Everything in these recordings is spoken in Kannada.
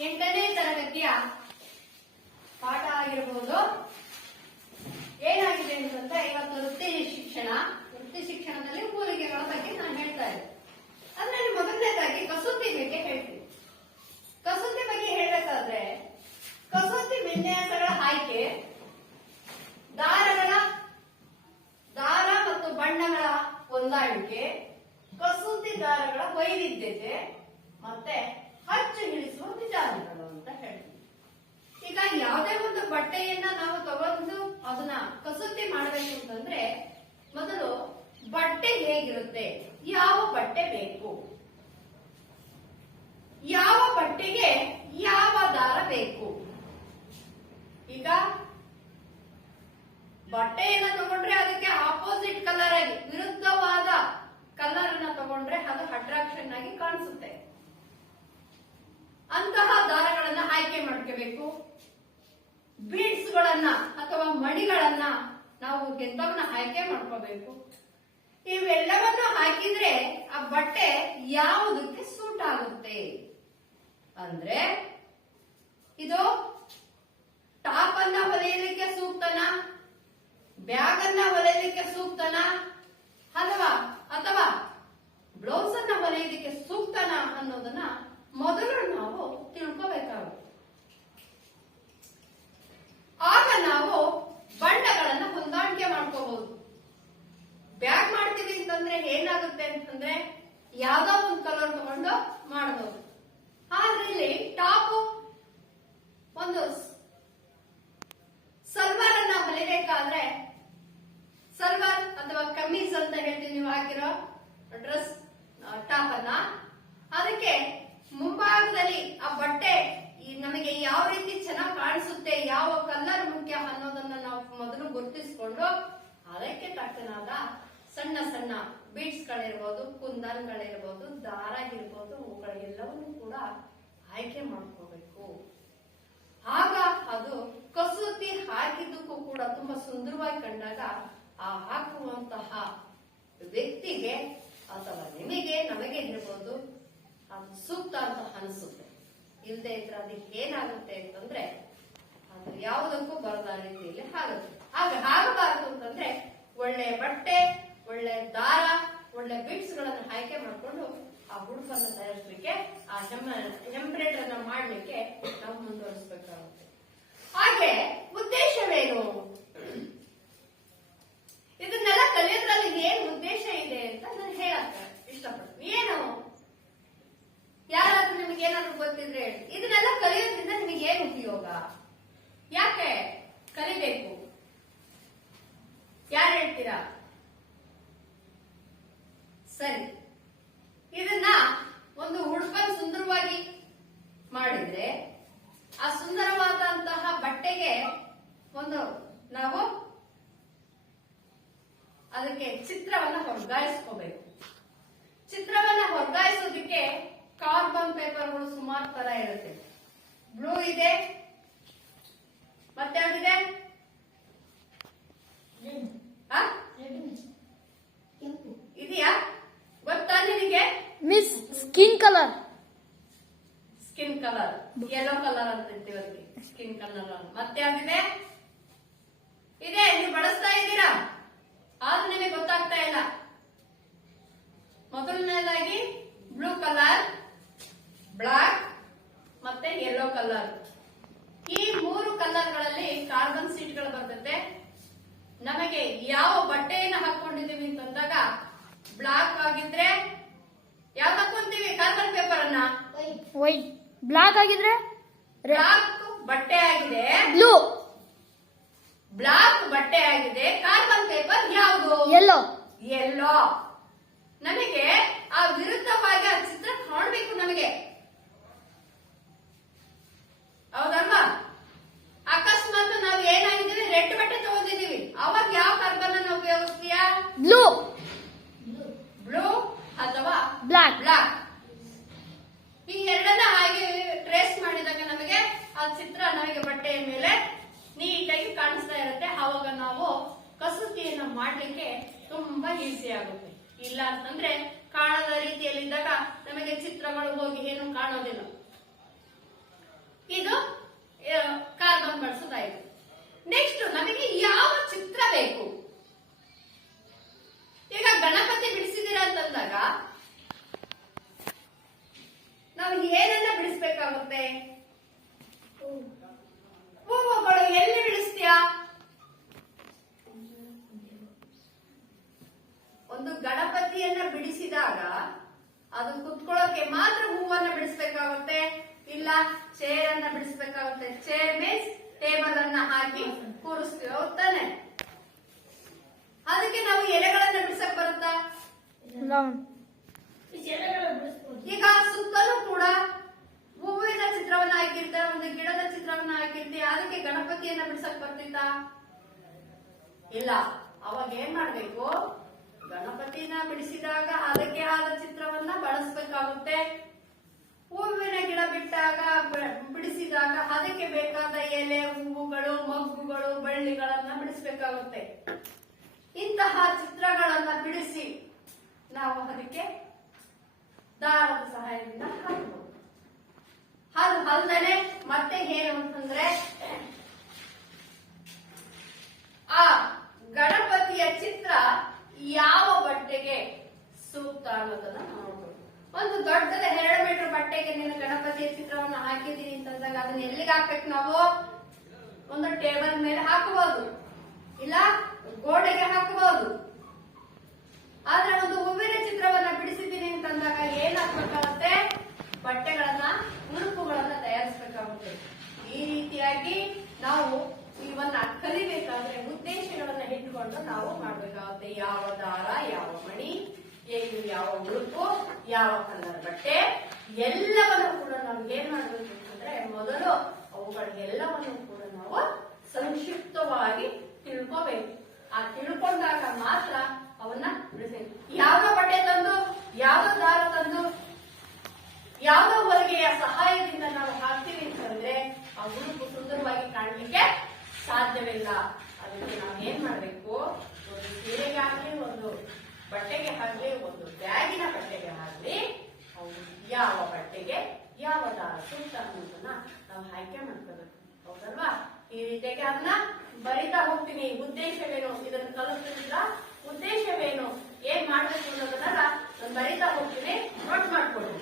ಎಂಟನೇ ತರಗತಿಯ ಪಾಠ ಆಗಿರಬಹುದು ಏನಾಗಿದೆ ಅಂತ ಇವತ್ತು ವೃತ್ತಿ ಶಿಕ್ಷಣ. ವೃತ್ತಿ ಶಿಕ್ಷಣದಲ್ಲಿ ಮೂಲಿಕೆಗಳ ಬಗ್ಗೆ ನಾನು ಹೇಳ್ತಾ ಇದ್ದೆ ಅದರಲ್ಲಿ ಮೊದಲನೇದಾಗಿ ಕಸೂತಿ ಬಗ್ಗೆ ಹೇಳ್ತೀನಿ. ಕಸೂತಿ ಬಗ್ಗೆ ಹೇಳಬೇಕಾದ್ರೆ, ಕಸೂತಿ ವಿನ್ಯಾಸಗಳ ಆಯ್ಕೆ ದಾರಗಳ ದಾರ ಮತ್ತು ಬಣ್ಣಗಳ ಹೊಂದಾಣಿಕೆ, ಕಸೂತಿ ದಾರಗಳ ವೈವಿಧ್ಯತೆ ಮತ್ತೆ ಹಚ್ಚು ಇಳಿಸುವ ವಿಧಾನಗಳು ಅಂತ ಹೇಳ್ತೀವಿ ಈಗ ಯಾವುದೇ ಒಂದು ಬಟ್ಟೆಯನ್ನ ನಾವು ತಗೊಂಡು ಅದನ್ನ ಕಸೂತಿ ಮಾಡಬೇಕು ಅಂತಂದ್ರೆ ಮೊದಲು ಬಟ್ಟೆ ಹೇಗಿರುತ್ತೆ? ಯಾವ ಬಟ್ಟೆ ಬೇಕು? ಯಾವ ಬಟ್ಟೆಗೆ ಯಾವ ದಾರ ಬೇಕು? ಈಗ ಬಟ್ಟೆಯನ್ನ ತಗೊಂಡ್ರೆ ಅದಕ್ಕೆ ಆಪೋಸಿಟ್ ಕಲರ್ ಆಗಿ, ವಿರುದ್ಧವಾದ ಕಲರ್ ಅನ್ನ ತಗೊಂಡ್ರೆ ಅದು ಅಟ್ರಾಕ್ಷನ್ ಆಗಿ ಕಾಣಿಸುತ್ತೆ. ಅಂತಹ ದಾರಗಳನ್ನ ಆಯ್ಕೆ ಮಾಡ್ಕೋಬೇಕು. ಬೀಡ್ಸ್ ಗಳನ್ನ ಅಥವಾ ಮಣಿಗಳನ್ನ ನಾವು ಗೆದ್ದವನ್ನ ಆಯ್ಕೆ ಮಾಡ್ಕೋಬೇಕು. ಇವೆಲ್ಲವನ್ನು ಹಾಕಿದ್ರೆ ಆ ಬಟ್ಟೆ ಯಾವುದಕ್ಕೆ ಸೂಟ್ ಆಗುತ್ತೆ? ಅಂದ್ರೆ ಇದು ಟಾಪ್ ಅನ್ನ ಹೊಲಿಯಲಿಕ್ಕೆ ಸೂಕ್ತನ? ಬ್ಯಾಗ್ ಅನ್ನ ಹೊಲಿಯಲಿಕ್ಕೆ ಸೂಕ್ತನ? ಅಥವಾ ಅಥವಾ ಬ್ಲೌಸ್ ಅನ್ನ ಹೊಲಿಯಲಿಕ್ಕೆ ಸೂಕ್ತನ ಅನ್ನೋದನ್ನ ಮೊದಲು ನಾವು ತಿಳ್ಕೋಬೇಕಾಗುತ್ತೆ ಆಗ ನಾವು ಬಣ್ಣಗಳನ್ನ ಹೊಂದಾಣಿಕೆ ಮಾಡ್ಕೋಬಹುದು ಬ್ಯಾಗ್ ಮಾಡ್ತೀವಿ ಅಂತಂದ್ರೆ ಏನಾಗುತ್ತೆ ಅಂತಂದ್ರೆ ಯಾವ್ದೋ ಒಂದು ಕಲರ್ ತಗೊಂಡು ಮಾಡಬಹುದು ಆದ್ರೆ ಇಲ್ಲಿ ಟಾಪ್ ಒಂದು ಸಲ್ವಾರ್ ಅನ್ನ ಹೊಲಿಬೇಕಾದ್ರೆ ಸಲ್ವಾರ್ ಅಥವಾ ಕಮೀಸ್ ಅಂತ ಹೇಳ್ತೀವಿ ನೀವು ಹಾಕಿರೋ ಡ್ರೆಸ್ ಟಾಪ್ ಅನ್ನ. ಅದಕ್ಕೆ ಮುಂಭಾಗದಲ್ಲಿ ಆ ಬಟ್ಟೆ ನಮಗೆ ಯಾವ ರೀತಿ ಚೆನ್ನಾಗಿ ಕಾಣಿಸುತ್ತೆ, ಯಾವ ಕಲರ್ ಮುಖ್ಯ ಅನ್ನೋದನ್ನ ನಾವು ಮೊದಲು ಗುರುತಿಸಿಕೊಂಡು ಅದಕ್ಕೆ ತಕ್ಕನಾದ ಸಣ್ಣ ಸಣ್ಣ ಬೀಡ್ಸ್ ಗಳಿರ್ಬೋದು, ಕುಂದನ್ಗಳಿರ್ಬೋದು, ದಾರ ಇರ್ಬೋದು, ಅವುಗಳೆಲ್ಲವನ್ನೂ ಕೂಡ ಆಯ್ಕೆ ಮಾಡ್ಕೋಬೇಕು. ಆಗ ಅದು ಕಸೂತಿ ಹಾಕಿದ್ದಕ್ಕೂ ಕೂಡ ತುಂಬಾ ಸುಂದರವಾಗಿ ಕಂಡಾಗ ಆ ಹಾಕುವಂತಹ ವ್ಯಕ್ತಿಗೆ ಅಥವಾ ನಿಮಗೆ ನಮಗೆ ಅದು ಸೂಕ್ತ ಅಂತ ಅನಿಸುತ್ತೆ. ಇಲ್ಲದೆ ಇದ್ರೆ ಅದು ಏನಾಗುತ್ತೆ ಅಂತಂದ್ರೆ ಅದು ಯಾವುದಕ್ಕೂ ಬರದ ರೀತಿಯಲ್ಲಿ ಆಗುತ್ತೆ ಆಗ ಆಗಬಾರದು ಅಂತಂದ್ರೆ ಒಳ್ಳೆ ಬಟ್ಟೆ, ಒಳ್ಳೆ ದಾರ, ಒಳ್ಳೆ ಬಿಟ್ಸ್ ಗಳನ್ನ ಆಯ್ಕೆ ಮಾಡಿಕೊಂಡು ಆ ಉಡುಪನ್ನು ತಯಾರಿಸಲಿಕ್ಕೆ, ಆ ಎಂಬ್ರಾಯ್ಡರ್ ಅನ್ನ ಮಾಡ್ಲಿಕ್ಕೆ ನಾವು ಮುಂದುವರಿಸಬೇಕಾಗುತ್ತೆ. ಹಾಗೆ ಉದ್ದೇಶವೇನು? ಇದನ್ನೆಲ್ಲ ಕಲಿಯೋದ್ರಲ್ಲಿ ಏನ್ ಉದ್ದೇಶ ಇದೆ ಅಂತ ನಾನು ಹೇಳಕ್ಕೆ ಇಷ್ಟಪಡ್ತೀನಿ. ಏನು? ಯಾರಾದ್ರೂ ನಿಮಗೆ ಏನಾದ್ರು ಗೊತ್ತಿದ್ರೆ ಹೇಳಿ. ಇದನ್ನೆಲ್ಲ ಕಲಿಯೋದ್ರಿಂದ ನಿಮಗೆ ಏನ್ ಉಪಯೋಗ? ಯಾಕೆ ಕಲಿಬೇಕು? ಯಾರು ಹೇಳ್ತೀರಾ? ಸರಿ. ಇದನ್ನ ಒಂದು ಉಡುಪನ್ನು ಸುಂದರವಾಗಿ ಮಾಡಿದ್ರೆ ಆ ಸುಂದರವಾದಂತಹ ಬಟ್ಟೆಗೆ ಒಂದು ನಾವು ಅದಕ್ಕೆ ಚಿತ್ರವನ್ನ ವರ್ಗಾಯಿಸ್ಕೋಬೇಕು ಚಿತ್ರವನ್ನ ವರ್ಗಾಯಿಸೋದಕ್ಕೆ ಕಾರ್ಬನ್ ಪೇಪರ್ಗಳು ಸುಮಾರು ತರ ಇರುತ್ತೆ. ಬ್ಲೂ ಇದೆ. ಮತ್ತೆ ಯಾವ್ದಿದೆ? ಇದೆಯಾ? ಗೊತ್ತಾ ನಿನಗೆ? Miss skin colour skin colour yellow colour ಅಂತ ಇರ್ತೀವಿ ಅದಕ್ಕೆ. ಸ್ಕಿನ್ ಕಲರ್ ಮತ್ತೆ ಯಾವ್ದಿದೆ? ಇದೆ. ನೀವು ಬಳಸ್ತಾ ಇದ್ದೀರಾ? ಆದ್ರೂ ನಿಮಗೆ ಗೊತ್ತಾಗ್ತಾ ಇಲ್ಲ. ಮೊದಲನೇದಾಗಿ ಬ್ಲೂ ಕಲರ್ ಬ್ಲಾಕ್ ಮತ್ತೆ ಯೆಲ್ಲೋ ಕಲರ್ ಈ ಮೂರು ಕಲರ್ಗಳಲ್ಲಿ ಕಾರ್ಬನ್ ಸೀಟ್ಗಳು ಬರ್ತದೆ. ನಮಗೆ ಯಾವ ಬಟ್ಟೆಯನ್ನು ಹಾಕೊಂಡಿದ್ದೀವಿ ಅಂತಂದಾಗ ಬ್ಲಾಕ್ ಆಗಿದ್ರೆ ಯಾವ್ದು ಹಾಕೊಂತೀವಿ ಕಾರ್ಬನ್ ಪೇಪರ್ ಅನ್ನ? ವೈಟ್ ಬ್ಲಾಕ್ ಆಗಿದ್ರೆ ಬ್ಲಾಕ್ ಬಟ್ಟೆ ಆಗಿದೆ. ಬ್ಲೂ ಬ್ಲಾಕ್ ಬಟ್ಟೆ ಆಗಿದೆ. ಕಾರ್ಬನ್ ಪೇಪರ್ ಯಾವುದು? ಯೆಲ್ಲೋ ಎಲ್ಲೋ ನಮಗೆ ಆ ವಿರುದ್ಧವಾಗಿ ಆ ಚಿತ್ರ ಕಾಣಬೇಕು ನಮಗೆ. ಹೌದಲ್ವಾ ಅಕಸ್ಮಾತ್ ನಾವು ಏನಾಗಿದ್ದೀವಿ? ರೆಡ್ ಬಟ್ಟೆ ತಗೊಂಡಿದೀವಿ ಅವಾಗ ಯಾವ ಕಾರ್ಬನ್ ಅನ್ನು ಉಪಯೋಗಿಸ್ತೀಯಾ? ಬ್ಲೂ. ಬ್ಲೂ ಅಥವಾ ಬ್ಲಾಕ್. ಬ್ಲಾಕ್? ಈ ಎರಡನ್ನ ಹಾಗೆ ಟ್ರೇಸ್ ಮಾಡಿದಾಗ ನಮಗೆ ಆ ಚಿತ್ರ ನಮಗೆ ಬಟ್ಟೆಯ ಮೇಲೆ ನೀಟಾಗಿ ಕಾಣಿಸ್ತಾ ಇರುತ್ತೆ. ಅವಾಗ ನಾವು ಕಸೂತಿಯನ್ನ ಮಾಡ್ಲಿಕ್ಕೆ ತುಂಬಾ ಈಸಿ ಆಗುತ್ತೆ. ಇಲ್ಲ ಅಂತಂದ್ರೆ ಕಾಣದ ರೀತಿಯಲ್ಲಿದ್ದಾಗ ನಮಗೆ ಚಿತ್ರಗಳು ಹೋಗಿ ಏನು ಕಾಣೋದಿಲ್ಲ. ಇದು ಕಾರ್ಬನ್ ಬಳಸೋದಾಯಿತು ನೆಕ್ಸ್ಟ್ ನಮಗೆ ಯಾವ ಚಿತ್ರ ಬೇಕು? ಈಗ ಗಣಪತಿ ಬಿಡಿಸಿದೀರ ಅಂತಂದಾಗ, ನಾವು ಏನೆಲ್ಲ ಬಿಡಿಸ್ಬೇಕಾಗುತ್ತೆ? ಹೂವುಗಳು ಎಲ್ಲಿ ಬಿಡಿಸ್ತೀಯಾ? ಒಂದು ಗಣಪತಿಯನ್ನ ಬಿಡಿಸಿದಾಗ, ಅದು ಕುತ್ಕೊಳ್ಳೋಕೆ ಮಾತ್ರ ಹೂವನ್ನ ಬಿಡಿಸ್ಬೇಕಾಗುತ್ತೆ. ಇಲ್ಲ ಚೇರ್ ಅನ್ನ ಬಿಡಿಸ್ಬೇಕಾಗುತ್ತೆ. ಚೇರ್ ಮೀನ್ಸ್ ಟೇಬಲ್ ಅನ್ನ ಹಾಕಿ ಕೂರಿಸ್ತೀವಿ ಹೋಗ್ತಾನೆ ತಾನೆ? ಅದಕ್ಕೆ ನಾವು ಎಲೆಗಳನ್ನ ಬಿಡಿಸಕ್ ಬರುತ್ತಾ? ಈಗ ಸುತ್ತಲೂ ಕೂಡ ಹೂವಿನ ಚಿತ್ರವನ್ನ ಹಾಕಿರ್ತಾರೆ ಒಂದು ಗಿಡದ ಚಿತ್ರವನ್ನ ಹಾಕಿರ್ತೀವಿ ಅದಕ್ಕೆ ಗಣಪತಿಯನ್ನ ಬಿಡಿಸಕ್ ಬರ್ತಿತ್ತಾ? ಇಲ್ಲ. ಅವಾಗ ಏನ್ ಮಾಡ್ಬೇಕು? ಗಣಪತಿನ ಬಿಡಿಸಿದಾಗ ಅದಕ್ಕೆ ಆದ ಚಿತ್ರವನ್ನ ಬಳಸ್ಬೇಕಾಗುತ್ತೆ. ಹೂವಿನ ಗಿಡ ಬಿಟ್ಟಾಗ ಬಿಡಿಸಿದಾಗ ಅದಕ್ಕೆ ಬೇಕಾದ ಎಲೆ, ಹೂವುಗಳು, ಮಗ್ಗುಗಳು, ಬಳ್ಳಿಗಳನ್ನ ಬಿಡಿಸಬೇಕಾಗುತ್ತೆ. ಇಂತಹ ಚಿತ್ರಗಳನ್ನ ಬಿಡಿಸಿ ನಾವು ಅದಕ್ಕೆ ದಾರದ ಸಹಾಯದಿಂದ ಹಾಕಬಹುದು ಅದು ಅಲ್ಲದೆ ಮತ್ತೆ ಏನು ಅಂತಂದ್ರೆ ಆ ಗಣಪತಿಯ ಚಿತ್ರ ಯಾವ ಬಟ್ಟೆಗೆ ಸೂಕ್ತ ಅನ್ನೋದನ್ನ ಒಂದು ದೊಡ್ಡದ ಎರಡು ಮೀಟರ್ ಬಟ್ಟೆಗೆ ನೀನು ಗಣಪತಿಯ ಚಿತ್ರವನ್ನು ಹಾಕಿದೀನಿ ಅಂತಂದಾಗ ಅದನ್ನ ಎಲ್ಲಿಗೆ ಹಾಕ್ಬೇಕು ನಾವು? ಒಂದು ಟೇಬಲ್ ಮೇಲೆ ಹಾಕಬಹುದು. ಇಲ್ಲ, ಗೋಡೆಗೆ ಹಾಕಬಹುದು. ಆದ್ರೆ ಒಂದು ಹೂವಿನ ಚಿತ್ರವನ್ನ ಬಿಡಿಸಿದ್ದೀನಿ ಅಂತಂದಾಗ ಏನ್ ಹಾಕ್ಬೇಕಾಗುತ್ತೆ ಬಟ್ಟೆಗಳನ್ನ, ಉಡುಪುಗಳನ್ನ ತಯಾರಿಸಬೇಕಾಗುತ್ತೆ. ಈ ರೀತಿಯಾಗಿ ನಾವು ಇವನ್ನ ಕಲಿಬೇಕಾದ್ರೆ ಉದ್ದೇಶಗಳನ್ನ ಇಟ್ಕೊಂಡು ನಾವು ಮಾಡ್ಬೇಕಾಗುತ್ತೆ. ಯಾವ ದಾರ, ಯಾವ ಮಣಿ ಏನು ಯಾವ ಉಡುಪು ಯಾವ ಕಲರ್ ಬಟ್ಟೆ, ಎಲ್ಲವನ್ನು ಕೂಡ ನಾವು ಏನ್ ಮಾಡಬೇಕು ಅಂತಂದ್ರೆ ಮೊದಲು ಅವುಗಳಿಗೆಲ್ಲವನ್ನು ಕೂಡ ನಾವು ಸಂಕ್ಷಿಪ್ತವಾಗಿ ತಿಳ್ಕೋಬೇಕು. ಆ ತಿಳ್ಕೊಂಡಾಗ ಮಾತ್ರ ಅವನ್ನ ಬಿಡಿಸಬೇಕು ಯಾವ ಬಟ್ಟೆ ತಂದು, ಯಾವ ದಾರ ತಂದು, ಯಾವ ಹೊಲಿಗೆಯ ಸಹಾಯದಿಂದ ನಾವು ಹಾಕ್ತೀವಿ ಅಂತಂದ್ರೆ ಆ ಉಡುಪು ಸುಂದರವಾಗಿ ಕಾಣಲಿಕ್ಕೆ ಸಾಧ್ಯವಿಲ್ಲ. ಅದಕ್ಕೆ ನಾವು ಏನ್ ಮಾಡ್ಬೇಕು ಒಂದು ಸೀರೆಗೆ ಆಗ್ಲಿ ಒಂದು ಬಟ್ಟೆಗೆ ಆಗ್ಲಿ ಒಂದು ಬ್ಯಾಗಿನ ಬಟ್ಟೆಗೆ ಆಗ್ಲಿ ಅವು ಯಾವ ಬಟ್ಟೆಗೆ ಯಾವ ದಾರ ಸೂಕ್ತ ಅನ್ನೋದನ್ನ ನಾವು ಆಯ್ಕೆ ಮಾಡ್ಕೋಬೇಕು. ಹೌದಲ್ವಾ? ಈ ರೀತಿಯಾಗಿ ಅದನ್ನ ಬರಿತಾ ಹೋಗ್ತೀನಿ. ಉದ್ದೇಶವೇನು? ಇದನ್ನು ಕಲಿಸ್ತಿದ್ರ ಉದ್ದೇಶವೇನು? ಏನ್ ಮಾಡ್ಬೇಕು ಅನ್ನೋದನ್ನ ನಾನು ಬರಿತಾ ಹೋಗ್ತೀನಿ. ನೋಟ್ ಮಾಡ್ಕೊಳ್ಳಿ.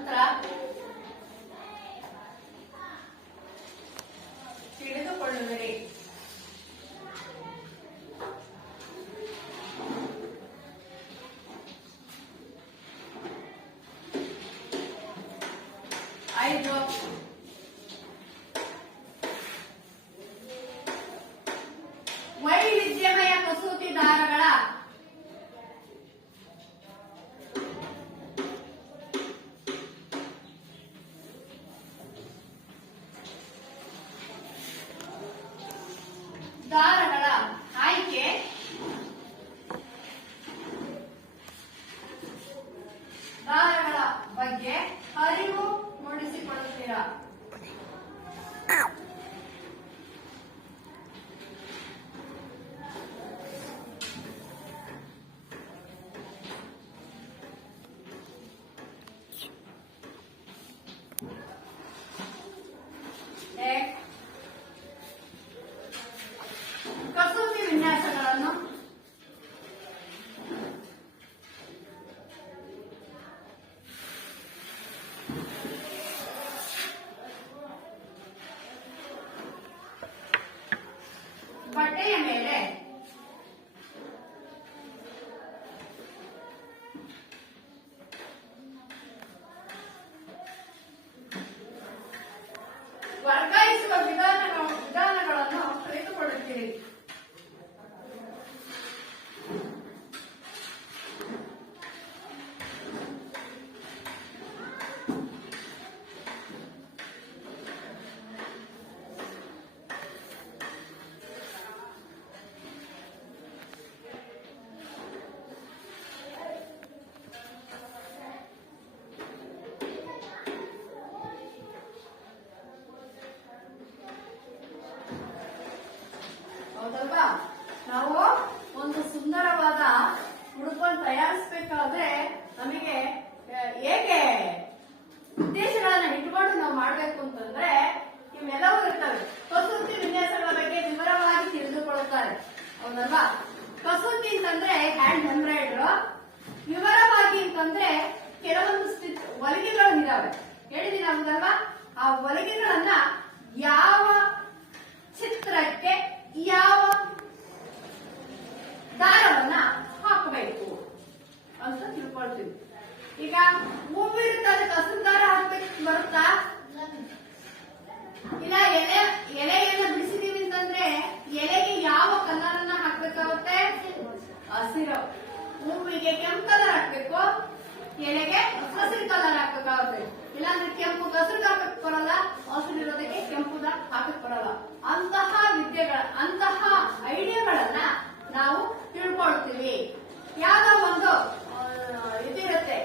ತಂತ್ರ ಅಂತಂದ್ರೆ ಹ್ಯಾಂಡ್ ಎಂಬ್ರಾಯ್ಡ್ರು ವಿವರವಾಗಿ ಅಂತಂದ್ರೆ ಕೆಲವೊಂದು ಸ್ಥಿತಿ ಹೇಳಿದೀನಿ ಹೌದಲ್ವಾ ಆ ಹೊಲಿಗೆಗಳನ್ನ ಯಾವ ಚಿತ್ರಕ್ಕೆ ಯಾವ ದಾರವನ್ನ ಹಾಕಬೇಕು ಅಂತ ತಿಳ್ಕೊಳ್ತೀವಿ. ಈಗ ಹೂವಿರುತ್ತೆ ಹಸಿರು ದಾರ ಹಾಕ್ಬೇಕು, ಬರುತ್ತಾ? ಇಲ್ಲ, ಎಲೆ, ಎಲೆಯನ್ನ ಬಿಡಿಸಿದೀವಿ ಅಂತಂದ್ರೆ ಎಲೆಗೆ ಯಾವ ಕಲರ್ ಅನ್ನ ಹಾಕ್ಬೇಕಾಗುತ್ತೆ? ಹಸಿರು ಹೂವಿಗೆ ಕೆಂಪು ಕಲರ್ ಹಾಕ್ಬೇಕು. ಎಲೆಗೆ ಹಸಿರು ಕಲರ್ ಹಾಕಬೇಕು ಇಲ್ಲಾಂದ್ರೆ ಕೆಂಪು ಹಸಿರು ಹಾಕಕ್ ಬರಲ್ಲ, ಹಸಿರು ಇರೋದಕ್ಕೆ ಕೆಂಪುದ ಹಾಕಕ್ ಬರಲ್ಲ. ಅಂತಹ ವಿದ್ಯೆಗಳ, ಅಂತಹ ಐಡಿಯಾಗಳನ್ನ ನಾವು ತಿಳ್ಕೊಳ್ತೀವಿ. ಯಾವ್ದೋ ಒಂದು ಇದಿರುತ್ತೆ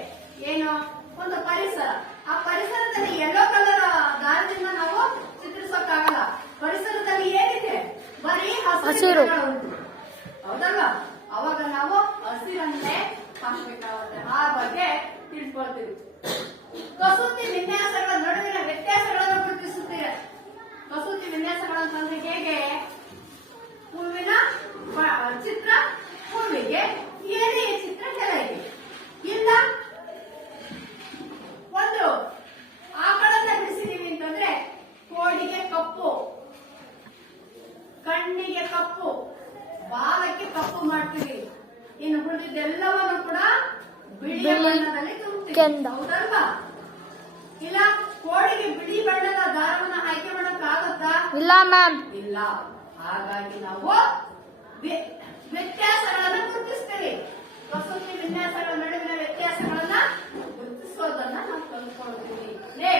ಏನು ಒಂದು ಪರಿಸರ ಆ ಪರಿಸರದಲ್ಲಿ ಎಲ್ಲೋ ಕಲರ್ ದಾರದಿಂದ ನಾವು ಚಿತ್ರಿಸೋಕ್ಕಾಗಲ್ಲ ಪರಿಸರದಲ್ಲಿ ಏನಿದೆ ಬರೀ ಹಸಿರು ಹಸಿರು. ಗಿಡಗಳು ಉಂಟು. ಹೌದಲ್ವಾ ಅವಾಗ ನಾವು ಹಸಿರನ್ನೇ ಹಾಕ್ಬೇಕಾಗುತ್ತೆ ಆ ಬಗ್ಗೆ ತಿಳ್ಕೊಳ್ತೀವಿ ಕಸೂತಿ ವಿನ್ಯಾಸಗಳ ನಡುವಿನ ವ್ಯತ್ಯಾಸಗಳನ್ನು ಗುರುತಿಸುತ್ತೀರ ಕಸೂತಿ ವಿನ್ಯಾಸಗಳು ಅಂತಂದ್ರೆ ಹೇಗೆ ಹೂವಿನ ಬ- ಚಿತ್ರ ಹೂವಿಗೆ ಎಲೆಯ ಚಿತ್ರ ಕೆಳಗೆ ಇಲ್ಲ ಒಂದು ಆಕಳನ್ನ ಬಿಡಿಸಿದೀವಿ ಅಂತಂದ್ರೆ ಕೋಡಿಗೆ ಕಪ್ಪು ಕಣ್ಣಿಗೆ ಕಪ್ಪು ಬಾಲಕ್ಕೆ ಕಪ್ಪು ಮಾಡ್ತೀವಿ ಇನ್ನು ಉಳಿದಿದ್ದೆಲ್ಲವನ್ನು ಕೂಡ ಬಿಳಿ ಬಿಳಿ, ಬಣ್ಣದಲ್ಲಿ ತುಂಬ್ತೀವಿ ಕೆಂದ. ಹೌದಲ್ವಾ ಇಲ್ಲ ಕೋಡಿಗೆ ಬಿಳಿ ಬಣ್ಣದ ದಾರವನ್ನ ಆಯ್ಕೆ ಮಾಡಕ್ಕಾಗತ್ತಾ ಇಲ್ಲ ಮ್ಯಾಮ್ ಇಲ್ಲ. ಹಾಗಾಗಿ ನಾವು ವ್ಯತ್ಯಾಸಗಳನ್ನು ಗುರುತಿಸ್ತೀವಿ. ವಸತಿ ವಿನ್ಯಾಸಗಳ ನಡುವಿನ ವ್ಯತ್ಯಾಸಗಳನ್ನ ಗುರುತಿಸೋದನ್ನ ನಾವು ಕಲ್ತ್ಕೊಳ್ತೀವಿ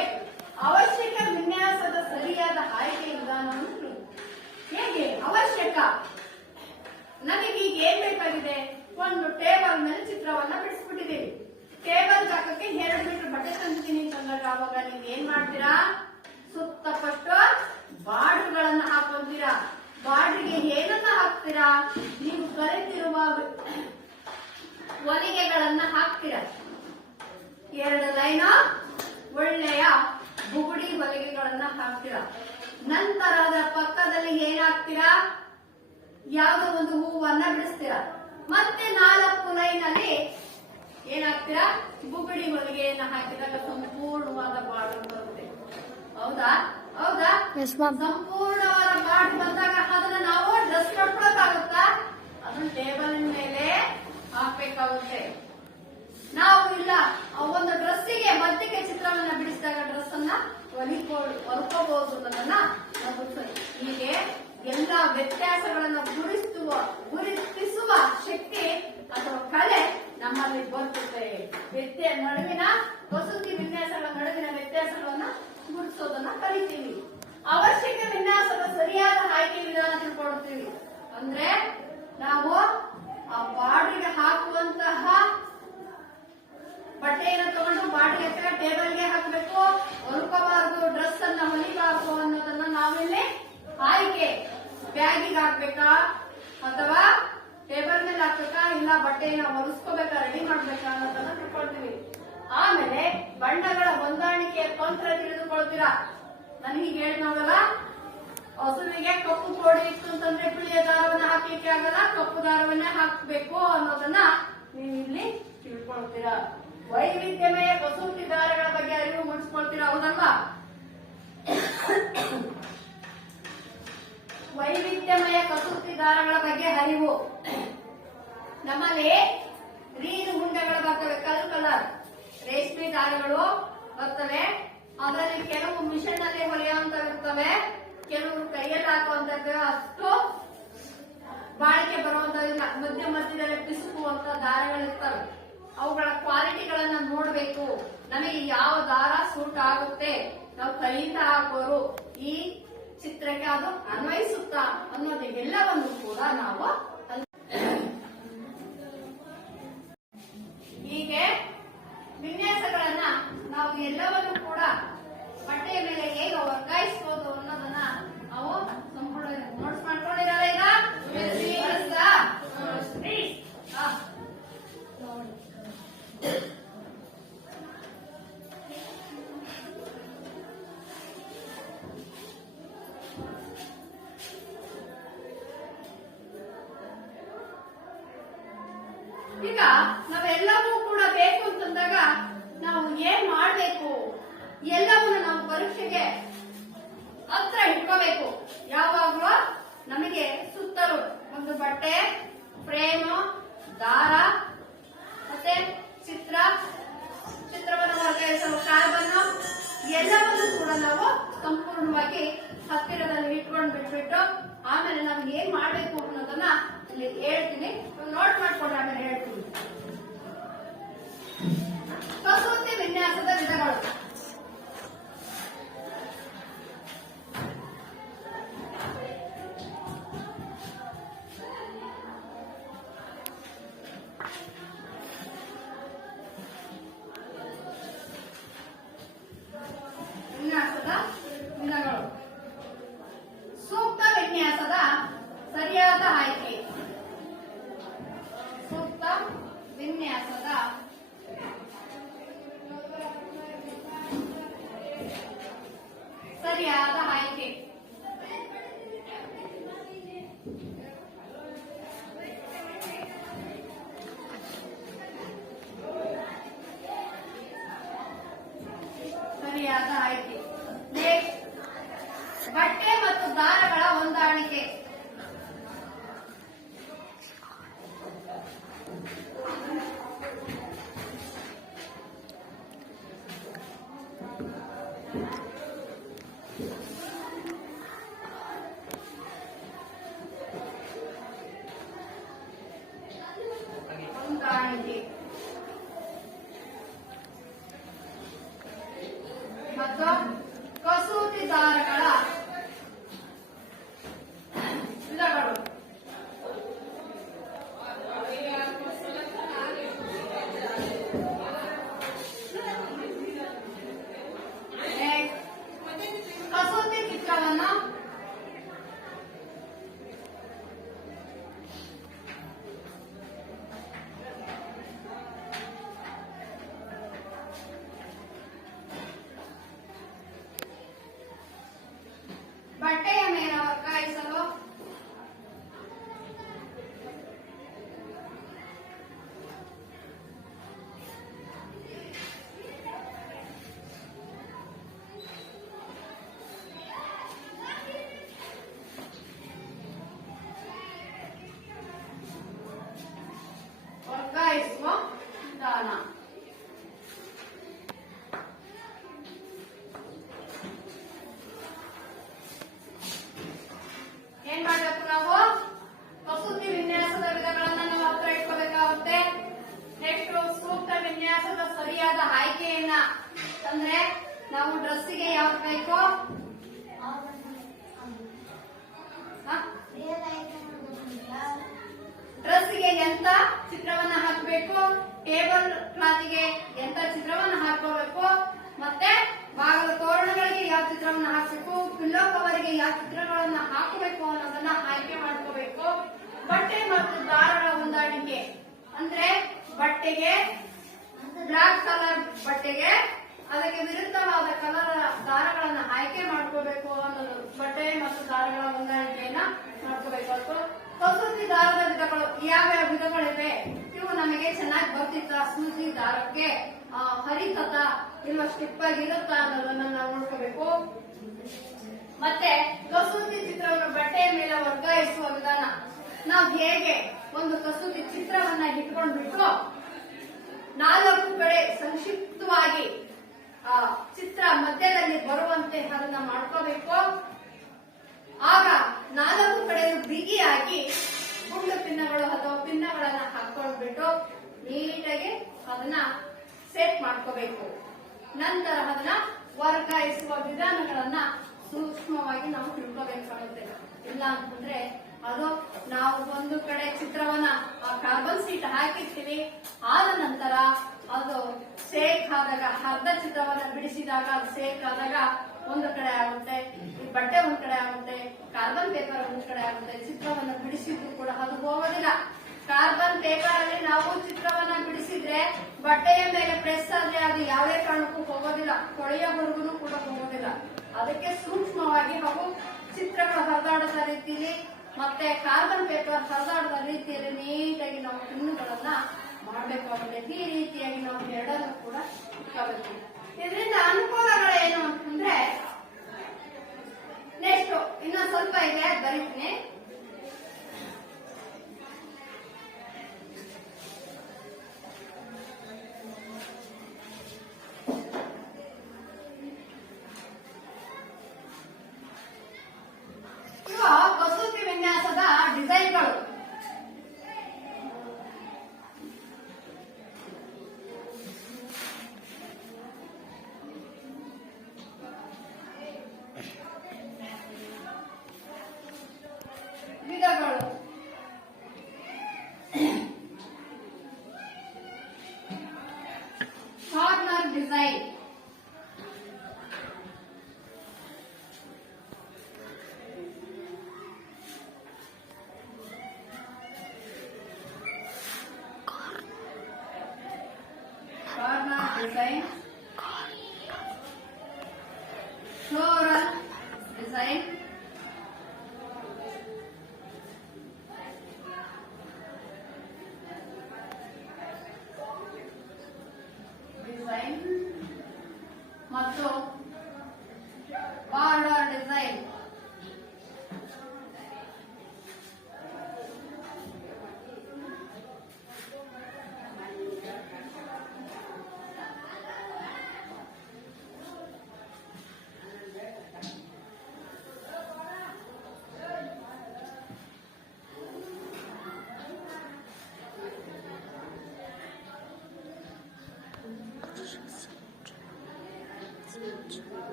ಅವಶ್ಯಕ ವಿನ್ಯಾಸದ ಸರಿಯಾದ ಆಯ್ಕೆ ವಿಧಾನವನ್ನು ಹೇಗೆ? ಅವಶ್ಯಕ. ನನಗೆ ಈಗ ಏನ್ ಬೇಕಾಗಿದೆ? ಒಂದು ಟೇಬಲ್ ಮೇಲೆ ಚಿತ್ರವನ್ನ ಬಿಡಿಸ್ಬಿಟ್ಟಿದ್ದೀವಿ ಟೇಬಲ್ ಜಾಗಕ್ಕೆ ಎರಡು ಮೀಟರ್ ಬಟ್ಟೆ ತಂದಿದ್ದೀನಿ. ಅಂತಂದಾಗ ಅವಾಗ ನೀವು ಏನ್ ಮಾಡ್ತೀರಾ? ಬಾರ್ಡರ್ಗಳನ್ನ ಹಾಕೊಂತೀರಾ? ಬಾರ್ಡರ್ಗೆ ಏನನ್ನ ಹಾಕ್ತೀರಾ? ನೀವು ಕಲಿತಿರುವ ಹೊಲಿಗೆಗಳನ್ನ ಹಾಕ್ತೀರಾ? ಎರಡು ಲೈನ ಒಳ್ಳೆಯ ಬುಗುಡಿ ಹೊಲಿಗೆಗಳನ್ನ ಹಾಕ್ತೀರಾ? ನಂತರ ಅದರ ಪಕ್ಕದಲ್ಲಿ ಏನಾಗ್ತೀರಾ? ಯಾವುದೋ ಒಂದು ಹೂವನ್ನ ಬಿಡಿಸ್ತೀರಾ? ಮತ್ತೆ ನಾಲ್ಕು ಲೈನ್ ಅಲ್ಲಿ ಏನಾಗ್ತೀರಾ? ಬುಗುಡಿ ಹೊಲಿಗೆಯನ್ನ ಹಾಕಿದಾಗ ಸಂಪೂರ್ಣವಾದ ಬಾಳು ಬರುತ್ತೆ. ಹೌದಾ? ಹೌದಾ? ಸಂಪೂರ್ಣವಾದ ಬಾರ್ಡರ್ ಬಂದಾಗ ಅದನ್ನ ನಾವು ಡ್ರೆಸ್ ಕಟ್ಕೊಳಕ್ಕಾಗುತ್ತಾ ಅದನ್ನ ಟೇಬಲ್ ಮೇಲೆ ಹಾಕ್ಬೇಕಾಗುತ್ತೆ. ನಾವು ಇಲ್ಲ ಆ ಒಂದು ಡ್ರೆಸ್ಸಿಗೆ ಮಧ್ಯಕ್ಕೆ ಚಿತ್ರವನ್ನ ಬಿಡಿಸಿದಾಗ ಡ್ರೆಸ್ ಅನ್ನ ಹೊಲಿಕೊ ಹೊಲ್ಕೋಬಹುದು ಅನ್ನೋದನ್ನ. ಹೀಗೆ ಎಲ್ಲ ವ್ಯತ್ಯಾಸಗಳನ್ನು ಗುರುತಿಸುವ ಗುರುತಿಸುವ ಶಕ್ತಿ ಅಥವಾ ಕಲೆ ನಮ್ಮಲ್ಲಿ ಬರ್ತದೆ. ವ್ಯತ್ಯ ನಡುವಿನ ಕಸೂತಿ ವಿನ್ಯಾಸಗಳ ನಡುವಿನ ವ್ಯತ್ಯಾಸಗಳನ್ನ ಗುರುತಿಸೋದನ್ನ ಕಲಿತೀವಿ. ಅವಶ್ಯಕ ವಿನ್ಯಾಸದ ಸರಿಯಾದ ಆಯ್ಕೆ ವಿಧಾನ ತಿಳ್ಕೊಳ್ತೀವಿ. ಅಂದ್ರೆ ನಾವು ಆ ಬಾಡಿಗೆ ಹಾಕುವಂತಹ ಬಟ್ಟೆಯನ್ನು ತಗೊಂಡು ಬಾಡಿ ಹತ್ತಿರ ಟೇಬಲ್ಗೆ ಹಾಕಬೇಕು. ಹೊಲ್ಕೋಬಾರ್ದು ಡ್ರೆಸ್ ಅನ್ನ ಹೊಲಿಬಾರ್ದು ಅನ್ನೋದನ್ನ ನಾವಿಲ್ಲಿ ಆಯ್ಕೆ. ಬ್ಯಾಗಿಗೆ ಹಾಕ್ಬೇಕಾ? ಅಥವಾ ಟೇಬಲ್ ಮೇಲೆ ಹಾಕ್ಬೇಕಾ? ಇಲ್ಲ ಬಟ್ಟೆಯನ್ನ ಹೊಲಿಸ್ಕೋಬೇಕಾ? ರೆಡಿ ಮಾಡ್ಬೇಕಾ ಅನ್ನೋದನ್ನ ತಿಳ್ಕೊಳ್ತೀವಿ. ಆಮೇಲೆ ಬಣ್ಣಗಳ ಹೊಂದಾಣಿಕೆಯ ತಂತ್ರ ತಿಳಿದುಕೊಳ್ತೀರಾ ನನಗೆ ಹೇಳಿದ್ನವಲ್ಲ ಹಸುವಿಗೆ ಕಪ್ಪು ಕೋಡಿ ಇತ್ತು ಅಂತಂದ್ರೆ ಬಿಳಿಯ ದಾರವನ್ನ ಹಾಕ್ಲಿಕ್ಕೆ ಆಗಲ್ಲ, ಕಪ್ಪು ದಾರವನ್ನೇ ಹಾಕಬೇಕು ಅನ್ನೋದನ್ನ ನೀವು ಇಲ್ಲಿ ತಿಳ್ಕೊಳ್ತೀರಾ? ವೈವಿಧ್ಯಮಯ ಕಸೂತಿ ದಾರಗಳ ಬಗ್ಗೆ ಅರಿವು ಮೂಡಿಸ್ಕೊಳ್ತೀರಾ ಹೌದಲ್ವಾ? ವೈವಿಧ್ಯಮಯ ಕಸೂತಿ ದಾರಗಳ ಬಗ್ಗೆ ಅರಿವು. ನಮ್ಮಲ್ಲಿ ನೀರು ಹುಂಡೆಗಳ ಬರ್ತವೆ ಕಲ್ ಕಲರ್. ರೇಷ್ಮೆ ದಾರಗಳು ಬರ್ತವೆ. ಅದರಲ್ಲಿ ಕೆಲವು ಮಿಷನ್ ಅಲ್ಲಿ ಹೊಲಿಯುವಂತ ಇರ್ತವೆ. ಕೆಲವು ಕೈಯಲ್ಲಿ ಹಾಕುವಂತ ಅಷ್ಟು ಬಾಳಿಕೆ ಬರುವಂತದಿಲ್ಲ ಮಧ್ಯ ಮಧ್ಯದಲ್ಲಿ ಪಿಸುಕುವಂತ ದಾರಗಳಿರ್ತವೆ ಅವುಗಳ ಕ್ವಾಲಿಟಿಗಳನ್ನ ನೋಡಬೇಕು. ನಮಗೆ ಯಾವ ದಾರ ಸೂಟ್ ಆಗುತ್ತೆ? ನಾವು ಕೈಯಿಂದ ಹಾಕೋರು ಈ ಚಿತ್ರಕ್ಕೆ ಅದು ಅನ್ವಯಿಸುತ್ತಾ ಅನ್ನೋದು ಎಲ್ಲವನ್ನು ಕೂಡ ನಾವು ಹೀಗೆ ವಿನ್ಯಾಸಗಳನ್ನ ನಾವು ಎಲ್ಲವನ್ನು ಕೂಡ ಬಟ್ಟೆಯ ಮೇಲೆ ಹೇಗೆ ವರ್ಗಾಯಿಸಬಹುದು ಅನ್ನೋದನ್ನ ನಾವು ಸಂಪೂರ್ಣ ನೋಟ್ಸ್ ಮಾಡ್ಕೊಂಡಿರಲ್ಲ ಈಗ. ಈಗ ನಾವೆಲ್ಲವೂ ಕೂಡ ಬೇಕು ಅಂತಂದಾಗ ನಾವು ಏನ್ ಮಾಡ್ಬೇಕು ಎಲ್ಲವನ್ನು ನಾವು ಪರೀಕ್ಷೆಗೆ ಹತ್ರ ಇಟ್ಕೋಬೇಕು ಯಾವಾಗ್ಲೂ ನಮಗೆ ಸುತ್ತಲೂ ಒಂದು ಬಟ್ಟೆ ಪ್ರೇಮ ದಾರ, ಮತ್ತೆ ಚಿತ್ರ, ಚಿತ್ರವನ್ನು ವರ್ಗಾಯಿಸಲು ಕಾರ್ಬನ್ ಎಲ್ಲವನ್ನು ಕೂಡ ನಾವು ಸಂಪೂರ್ಣವಾಗಿ ಹತ್ತಿರದಲ್ಲಿ ಇಟ್ಕೊಂಡು ಬಿಟ್ಬಿಟ್ಟು ಆಮೇಲೆ ನಾವು ಏನ್ ಮಾಡ್ಬೇಕು ಅನ್ನೋದನ್ನ ಇಲ್ಲಿ ಹೇಳ್ತೀನಿ. ನೋಟ್ ಮಾಡ್ಕೊಂಡು, ಆಮೇಲೆ ಹೇಳ್ತೀನಿ. ಕಸೂತಿ ವಿನ್ಯಾಸದ ವಿಧಗಳು. ಟೇಬಲ್ ಕ್ಲಾತಿಗೆ ಎಂತ ಚಿತ್ರವನ್ನು ಹಾಕೋಬೇಕು ಮತ್ತೆ ಭಾಗದ ತೋರಣಗಳಿಗೆ ಯಾವ ಚಿತ್ರವನ್ನು ಹಾಕಬೇಕು? ಪಿಲ್ಲೋ ಕವರ್ಗೆ ಯಾವ ಚಿತ್ರಗಳನ್ನು ಹಾಕಬೇಕು ಅನ್ನೋದನ್ನ ಆಯ್ಕೆ ಮಾಡ್ಕೋಬೇಕು. ಬಟ್ಟೆ ಮತ್ತು ದಾರಗಳ ಹೊಂದಾಣಿಕೆ. ಅಂದ್ರೆ ಬಟ್ಟೆಗೆ ಬ್ಲಾಕ್ ಕಲರ್ ಬಟ್ಟೆಗೆ ಅದಕ್ಕೆ ವಿರುದ್ಧವಾದ ಕಲರ್ ದಾರಗಳನ್ನು ಆಯ್ಕೆ ಮಾಡ್ಕೋಬೇಕು ಅನ್ನೋದು. ಬಟ್ಟೆ ಮತ್ತು ದಾರಗಳ ಹೊಂದಾಣಿಕೆಯನ್ನ ಮಾಡ್ಕೋಬೇಕು. ಕಸೂತಿ ದಾರದ ವಿಧಗಳು, ಯಾವ್ಯಾವ ವಿಧಗಳಿವೆ? ಇವು ನಮಗೆ ಚೆನ್ನಾಗಿ ಬರ್ತಿತ್ತ? ಸ್ಮೃತಿ ದಾರಕ್ಕೆ ಹರಿತತ ಇಲ್ವ ಸ್ಟಿಪ್ ಆಗಿ ಅನ್ನೋದನ್ನ ನಾವು ನೋಡ್ಕೋಬೇಕು. ಮತ್ತೆ ಕಸೂತಿ ಚಿತ್ರವನ್ನು ಬಟ್ಟೆಯ ಮೇಲೆ ವರ್ಗಾಯಿಸುವ ವಿಧಾನ. ನಾವು ಹೇಗೆ ಒಂದು ಕಸೂತಿ ಚಿತ್ರವನ್ನ ಇಟ್ಕೊಂಡ್ಬಿಟ್ಟು ನಾಲ್ಕು ಕಡೆ ಸಂಕ್ಷಿಪ್ತವಾಗಿ ಚಿತ್ರ ಮಧ್ಯದಲ್ಲಿ ಬರುವಂತೆ ಅದನ್ನ ಮಾಡ್ಕೋಬೇಕು. ಆಗ ನಾಲ್ಕು ಕಡೆ ಬಿಗಿಯಾಗಿ ಗುಂಡು ಪಿನ್ನಗಳು ಅಥವಾ ಪಿನ್ನಗಳನ್ನ ಹಾಕೊಂಡ್ಬಿಟ್ಟು ನೀಟಾಗಿ ಅದನ್ನ ಸೆಟ್ ಮಾಡ್ಕೋಬೇಕು. ನಂತರ ಅದನ್ನ ವರ್ಗಾಯಿಸುವ ವಿಧಾನಗಳನ್ನ ಸೂಕ್ಷ್ಮವಾಗಿ ನಾವು ತಿಳ್ಕೋಬೇಕಾಗುತ್ತೆ ಇಲ್ಲ ಅಂತಂದ್ರೆ ಅದು ನಾವು ಒಂದು ಕಡೆ ಚಿತ್ರವನ್ನ ಕಾರ್ಬನ್ ಸೀಟ್ ಹಾಕಿರ್ತೀವಿ. ಆದ ನಂತರ ಅದು ಸೇಕ್ ಆದಾಗ, ಅರ್ಧ ಚಿತ್ರವನ್ನ ಬಿಡಿಸಿದಾಗ, ಅದು ಸೇಕ್ ಆದಾಗ ಒಂದು ಕಡೆ ಆಗುತ್ತೆ, ಈ ಬಟ್ಟೆ ಒಂದ್ ಕಡೆ ಆಗುತ್ತೆ ಕಾರ್ಬನ್ ಪೇಪರ್ ಒಂದ್ ಕಡೆ ಆಗುತ್ತೆ, ಚಿತ್ರವನ್ನ ಬಿಡಿಸಿದ್ರು ಕೂಡ ಅದು ಹೋಗೋದಿಲ್ಲ. ಕಾರ್ಬನ್ ಪೇಪರ್ ಅಲ್ಲಿ ನಾವು ಚಿತ್ರವನ್ನ ಬಿಡಿಸಿದ್ರೆ, ಬಟ್ಟೆಯ ಮೇಲೆ ಪ್ರೆಸ್ ಆದ್ರೆ ಅದು ಯಾವುದೇ ಕಾರಣಕ್ಕೂ ಹೋಗೋದಿಲ್ಲ, ಕೊಳೆಯವರೆಗೂ ಕೂಡ ಹೋಗೋದಿಲ್ಲ. ಅದಕ್ಕೆ ಸೂಕ್ಷ್ಮವಾಗಿ ನಾವು ಚಿತ್ರಗಳು ಹರಿದಾಡದ ರೀತಿಯಲ್ಲಿ ಮತ್ತೆ ಕಾರ್ಬನ್ ಪೇಪರ್ ಹರಿದಾಡದ ರೀತಿಯಲ್ಲಿ ನೀಟಾಗಿ ನಾವು ಪಿನ್ನುಗಳನ್ನ ಮಾಡಬೇಕಾಗುತ್ತೆ ಈ ರೀತಿಯಾಗಿ ನಾವು ಎರಡನ್ನು ಕೂಡ ಇಟ್ಕೋಬೇಕು ಇದರಿಂದ ಏನು ಅಂತಂದ್ರೆ ನೆಕ್ಸ್ಟ್ ಇನ್ನೊಂದು ಸ್ವಲ್ಪ ಇದೆ ಬರೀತೀನಿ.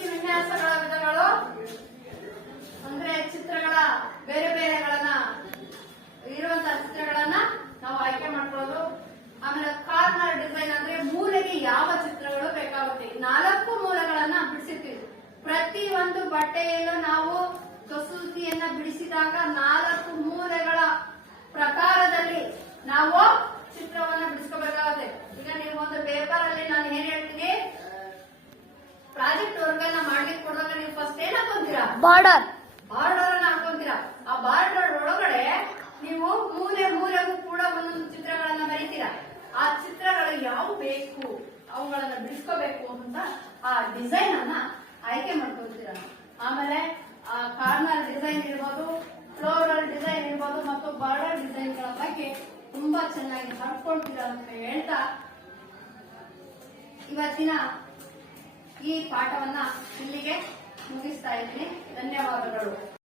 ಕಸೂತಿ ವಿನ್ಯಾಸಗಳ ವಿಧಗಳು ಅಂದ್ರೆ ಚಿತ್ರಗಳ ಬೇರೆ ಬೇರೆಗಳನ್ನ ಇರುವಂತಹ ಚಿತ್ರಗಳನ್ನ ನಾವು ಆಯ್ಕೆ ಮಾಡ್ಕೊಳ್ಳೋದು. ಆಮೇಲೆ ಕಾರ್ನರ್ ಡಿಸೈನ್ ಅಂದ್ರೆ ಮೂಲೆಗೆ ಯಾವ ಚಿತ್ರಗಳು ಬೇಕಾಗುತ್ತೆ. ನಾಲ್ಕು ಮೂಲೆಗಳನ್ನ ಬಿಡಿಸಿರ್ತೀವಿ. ಪ್ರತಿ ಒಂದು ಬಟ್ಟೆಯಲ್ಲೂ ನಾವು ಕಸೂತಿಯನ್ನ ಬಿಡಿಸಿದಾಗ ನಾಲ್ಕು ಮೂಲೆಗಳ ಪ್ರಕಾರದಲ್ಲಿ ನಾವು ಚಿತ್ರವನ್ನ ಬಿಡಿಸ್ಕೋಬೇಕಾಗುತ್ತೆ. ಈಗ ನೀವು ಒಂದು ಪೇಪರ್ ಅಲ್ಲಿ ನಾನು ಏನ್ ಹೇಳ್ತೀನಿ? ಪ್ರಾಜೆಕ್ಟ್ ವರ್ಕ್ ಅನ್ನ ಮಾಡ್ಲಿಕ್ಕೆ ಕೊಡುವಾಗ ನೀವು ಫಸ್ಟ್ ಏನ್ ಹಾಕೊಂತೀರಾ? ಬಾರ್ಡರ್ ಬಾರ್ಡರ್ ಅನ್ನ ಹಾಕೊಂತೀರಾ? ಆ ಬಾರ್ಡರ್ ಒಳಗಡೆ ನೀವು ಮೂಲೆ ಮೂಲೆಗೂ ಕೂಡ ಒಂದೊಂದು ಚಿತ್ರಗಳನ್ನ ಬರೀತೀರಾ? ಆ ಚಿತ್ರಗಳು ಯಾವ ಬೇಕು ಅವುಗಳನ್ನ ಬಿಡಿಸ್ಕೋಬೇಕು ಅಂತ ಆ ಡಿಸೈನ್ ಅನ್ನ ಆಯ್ಕೆ ಮಾಡ್ಕೊಳ್ತೀರಾ? ಆಮೇಲೆ ಆ ಕಾರ್ನರ್ ಡಿಸೈನ್ ಇರ್ಬೋದು ಫ್ಲೋರಲ್ ಡಿಸೈನ್ ಇರ್ಬೋದು ಮತ್ತು ಬಾರ್ಡರ್ ಡಿಸೈನ್ಗಳ ಬಗ್ಗೆ ತುಂಬಾ ಚೆನ್ನಾಗಿ ಹರ್ಕೊಳ್ತೀರಾ ಅಂತ ಹೇಳ್ತಾ ಇವತ್ತಿನ ಈ ಪಾಠವನ್ನ ಇಲ್ಲಿಗೆ ಮುಗಿಸ್ತಾ ಇದ್ದೀನಿ. ಧನ್ಯವಾದಗಳು.